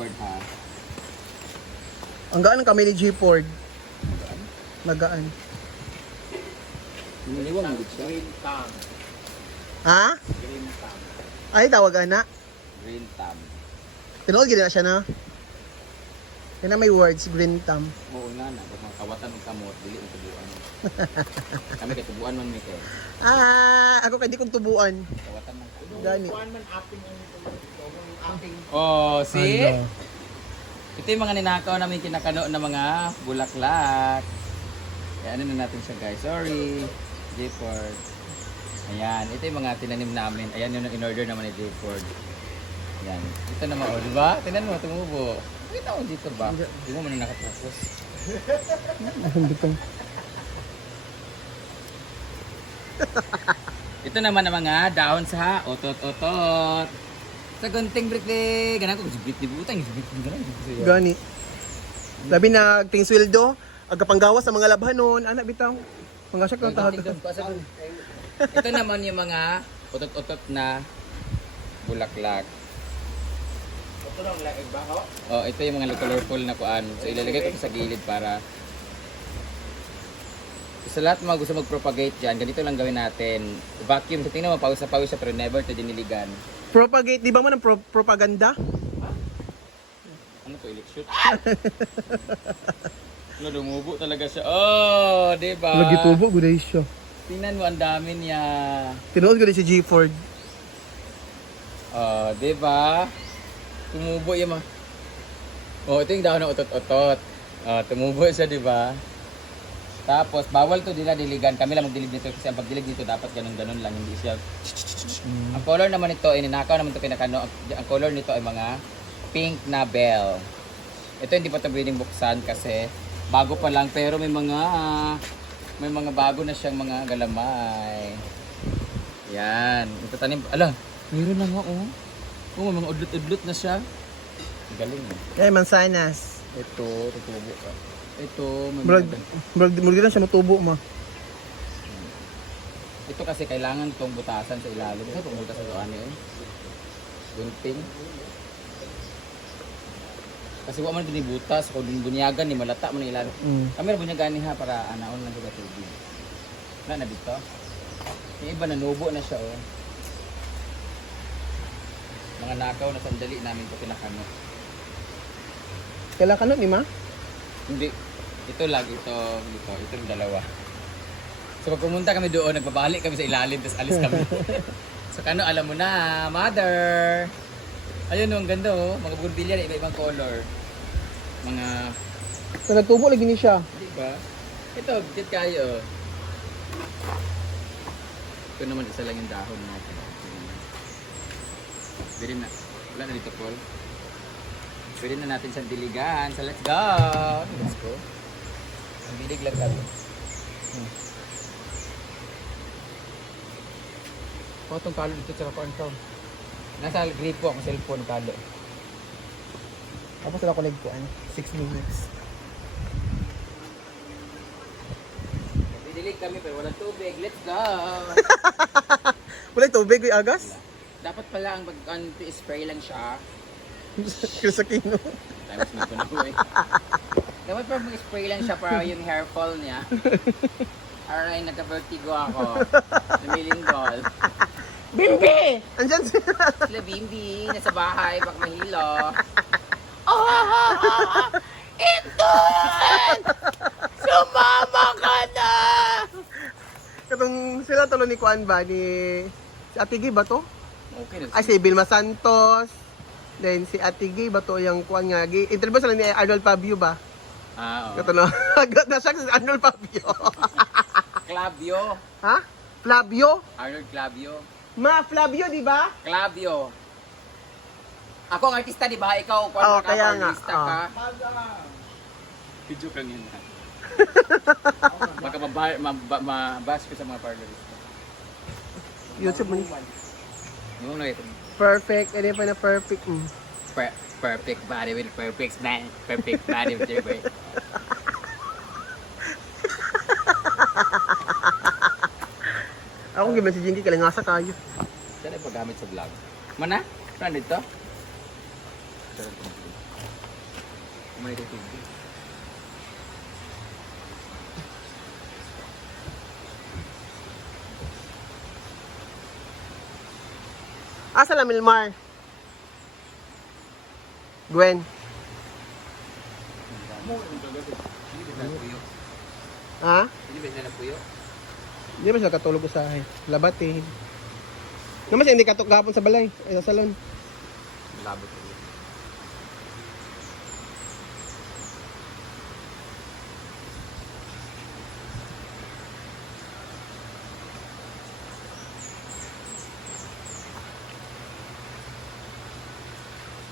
G-Ford ha. Ang gaan ng kami ni G-Ford. Nagaan. Niliwang mo siya. Green Tam. Ha? Green Tam. Ay, tawag na. Green Tam. Tinood gina na siya na. Yan na may words, green thumb. Oo nga na. Kung mga kawatan ng kamot, dili ang tubuan. Kami kay tubuan man may kay. Ako hindi kong tubuan. Kawatan ng kamot. Gani. Kuan man aping ang aping. Oh, see? Ano? Ito yung mga ninakaw namin kinakano na mga bulaklak. Kaya ano na natin siya guys. Sorry. J-Ford. Ayan. Ito yung mga tinanim namin. Ayan yung in-order naman ni J-Ford. Ayan. Ito naman. O, diba? Tinan mo. Tumubo. Kita ko dito ba? Hindi mo man na nakatapos. Ito naman ang mga dahon sa otot-otot. Sa gunting brikli. Ganun ko. Jibit ni butang. Jibit ni ganun. Gani. Labi na ting sweldo, agapanggawas sa mga labhanon, anak bitaw. Mga siya kang tahag. Ito naman yung mga otot-otot na bulaklak. Ito lang lang iba ho. Oh, ito yung mga colorful na kuan. So ilalagay ko sa gilid para sa lahat mga gusto mag-propagate dyan, ganito lang gawin natin. Vacuum. So tingnan mo, pawis na pawis siya pero never ito diniligan. Propagate, di ba mo ng propaganda? Ano to, electric? Ano, dumubo talaga siya. Oh, di ba? Lagi tubo, guday siya. Tingnan mo, ang dami niya. Tinood ko si G-Ford. Oh, di ba? Tumubo yung mga... Oh, ito yung dahon ng otot-otot. Oh, tumubo siya, di ba? Tapos, bawal to nila diligan. Kami lang magdilig nito kasi ang pagdilig dito dapat ganun-ganun lang. Hindi siya... Ang color naman nito, ininakaw naman ito pinakano. Ang color nito ay mga pink na bell. Ito hindi pa ito pwedeng buksan kasi bago pa lang. Pero may mga bago na siyang mga galamay. Yan. Ito tanim. Ala, mayroon na nga oh. Oh, mga udlot-udlot na siya. Galing eh. Eh, mansanas. Ito, tutubo ka. Ito, may Murag din siya matubo ma. Ito kasi kailangan itong butasan sa ilalim. Kasi itong butas sa ano yun? Gunting. Kasi wala man binibutas. Kung bunyagan ni malata mo na ilalim. Kami na bunyagan ni ha para anaon lang sa tubig. Wala na dito. Yung iba nanubo na siya oh. Mga nakaw na sandali namin ito pinakano. Kailan ka nun, Ima? Hindi. Ito lang, ito yung dalawa. So pag pumunta kami doon, nagbabalik kami sa ilalim, tapos alis kami. So kano, alam mo na, mother! Ayun oh, ang ganda oh, mga bougainvillea na iba-ibang color. Mga, So, nagtubo lagi ni siya. di ba? Ito, bigit kayo. Ito naman isa lang yung dahon natin. Pwede na, wala na dito Paul. Pwede na natin siyang diligan. So let's go! Let's go. Ang bilig lang kami. Oh, itong kalo dito sa kapan ko. Nasa gripo ako cellphone kalo. Tapos sila ko nagkuhan. 6 minutes. Didilig kami pero walang tubig. Let's go! Wala yung tubig, yung agas? Dapat pala ang spray lang siya. Krisakino. Times na ko na eh. Dapat pa mag-spray lang siya para yung hair fall niya. Aray, nagka-vertigo ako. Lumilindol. Bimbi! Andyan siya. Sila Bimbi, nasa bahay, baka mahilo. Inton! Sumama ka na! Katong sila tulo ni Kuan ba? Ni si Ate Gay ba to? Okay na. Ay, si Vilma Santos. Then si Ate Gay ba to yung Kuan nga? Interview sila ni Arnold Fabio ba? Oo. Katulo. Agad na siya si Arnold Fabio. Clavio. Ha? Flavio? Arnold Clavio. Ma, Flavio, di ba? Clavio. Ako ang artista, di ba? Ikaw, kung Oo, ano ka, kaya nga. artista ka. Video ka yun. Baka mabash ko sa mga parlorista. YouTube mo. Yung na ito. Perfect. Ano pa na perfect? Perfect body with perfect man. Perfect body with perfect. Ako giman si Jinky, kalangasa kayo. Saan ay paggamit sa vlog? Mana? Saan dito? literal tubig. May tubig. Asa la Milmar? Gwen. Ha? Hindi ba sila puyo? Hindi ba sila katulog usahay? Labat eh. Naman siya hindi katok gahapon sa balay. Ay, sa salon. Labot ulit.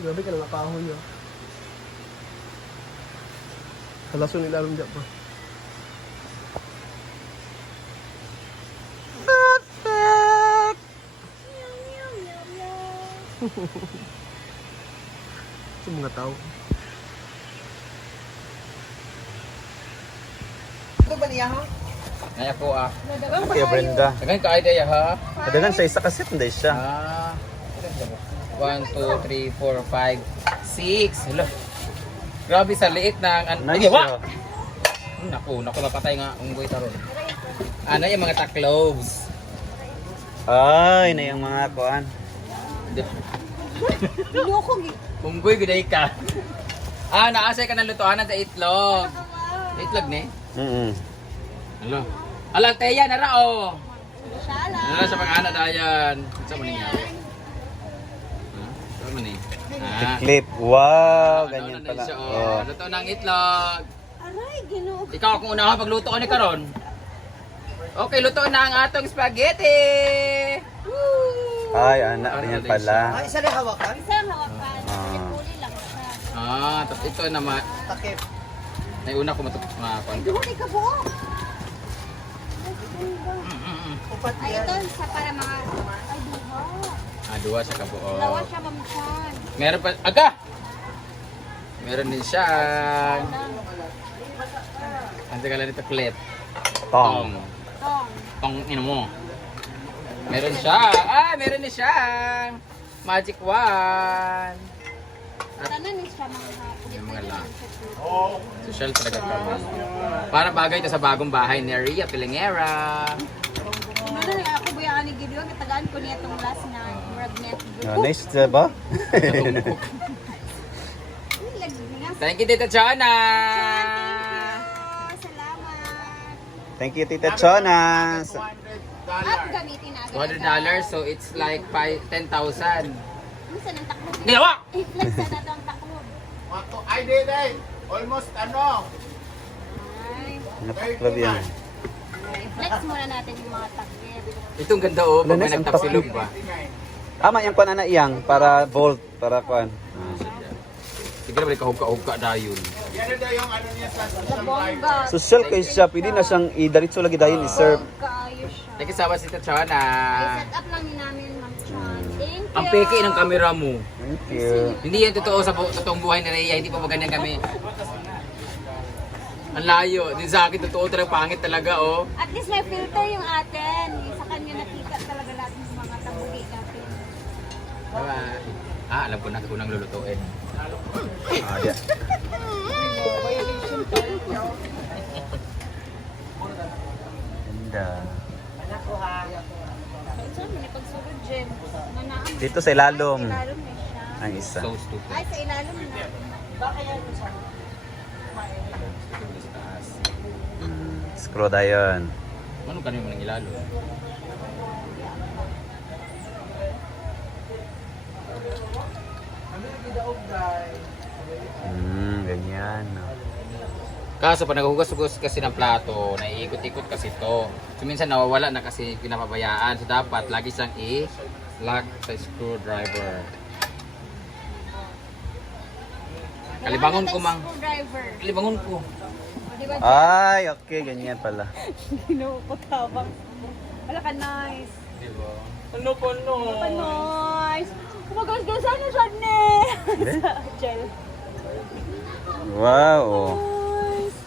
Grabe ka lang kahoy yun. Halason nila rin dyan pa. Perfect! Sa mga tao. Ito ba niya ha? Ngaya ko Kaya Brenda. Tagay ka idea ha. Kadagan sa isa kasi hindi siya. 1, 2, 3, 4, 5, 6. Hello. Grabe sa liit ng Nice siya. Naku, napatay nga unggoy taron. Ano yung mga takloves? Ay, na yung mga kuan. Unggoy guday ka. Naasay ka ng lutuanan sa itlog. Itlog ni? Hello. Alang teya na ra oh. Ano sa mga anak dayan? Sa mo ninyo? Sa mo ni? Clip. Wow, Ano ganyan na pala. siya, Oh. Luto ng itlog. Aray, ginoo. Ikaw kung unahan pagluto ko ni karon. Okay, luto na ang atong spaghetti. Woo! Ay, anak, ganyan pala. Isa na hawakan? Isa ang hawakan. Puli lang siya. Tapos ito naman. Takip. Ay, una ko matutupan. Huli ka buo. Ay, ito sa para mga... Ay, duha. Duwa sa kabuo. Dalawa siya, mamsan. Meron pa, Meron din siya. Ang tagalan nito, clip. Tong. Tong. Tong, ino mo. Meron siya. Meron din siya. Magic wand. Tanan ni siya mga Yung mga lang. Social talaga kami. Para bagay ito sa bagong bahay ni Ria Pilingera. Ano na ako buyaan ni Gideon, katagaan ko niya itong last na magnet. Nice, diba? Thank you, Tita Chona. Salamat. Thank you, Tita Chona. At gamitin na agad. $200, so it's like 10,000. Ano sa nang takbo? Ginawa! I-flex na natin ang takbo. Ay, day. Almost ano. Ay. Napakalabi yan. I-flex muna natin yung mga takbo. Itong ganda oh, pag may Lanis ang nagtapsilog ba? Tama yung kuan na iyang para volt, para kuan. Siguro balik kahugka-hugka dayon. Yan na daw yung ano niya sa Bongga. Social kay siya, pwede na siyang i-diretso lagi dayon i-serve. Kaayo siya. Thank you so much, Tita Chona. I-set up lang namin, Ma'am Chan. Thank you. Ang peke ng camera mo. Thank you. Hindi yan totoo sa totoong buhay ni Rhea, hindi pa ba ganyan kami? Ang layo. Din sa akin, totoo talaga, pangit talaga, oh. At least may filter yung atin. Sa kanya nakita talaga natin yung mga tabugi natin. Alam ko na kung nang lulutuin. Yeah. Ganda. Saan mo na pagsulod, Jen? Nanaan. Dito sa ilalom. Sa ilalim na siya. Ang isa. So stupid. Ay, sa ilalim na. Screw dayon. Ano kanina mo nang ilalo? Ganyan. Kaso pag naghugas-hugas kasi ng plato, naiikot-ikot kasi to. So minsan nawawala na kasi pinapabayaan. So dapat lagi siyang i-lock sa screwdriver. Kalibangon ko mang. Screwdriver. Kalibangon ko. Di ba? Ay, okay. Ganyan pala. Ginuupotabang. Wala ka nice. Diba? Ano po no? Wala ka nice. Kumagasgasan na siya ne. Sa gel. Wow. Nice.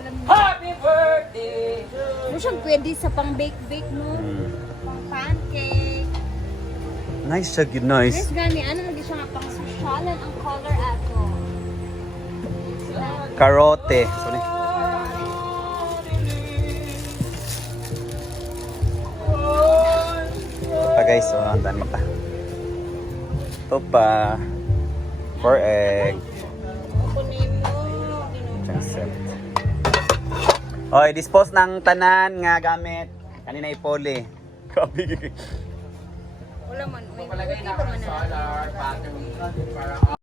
Alam mo. Happy birthday! Mo siyang pwede sa pang bake-bake mo. Pang pancake. Nice siya, good, nice. Yes, gani. Ano lagi siya nga pang sosyalan ang color ato. Karote. Sorry. Ito pa guys, so ang dami pa. Ito pa. 4 egg. Kunin mo. Set. Oy, dispose ng tanan nga gamit. Kanina ipoli. Grabe. Wala man. May Palagay na ako ng solar, battery, para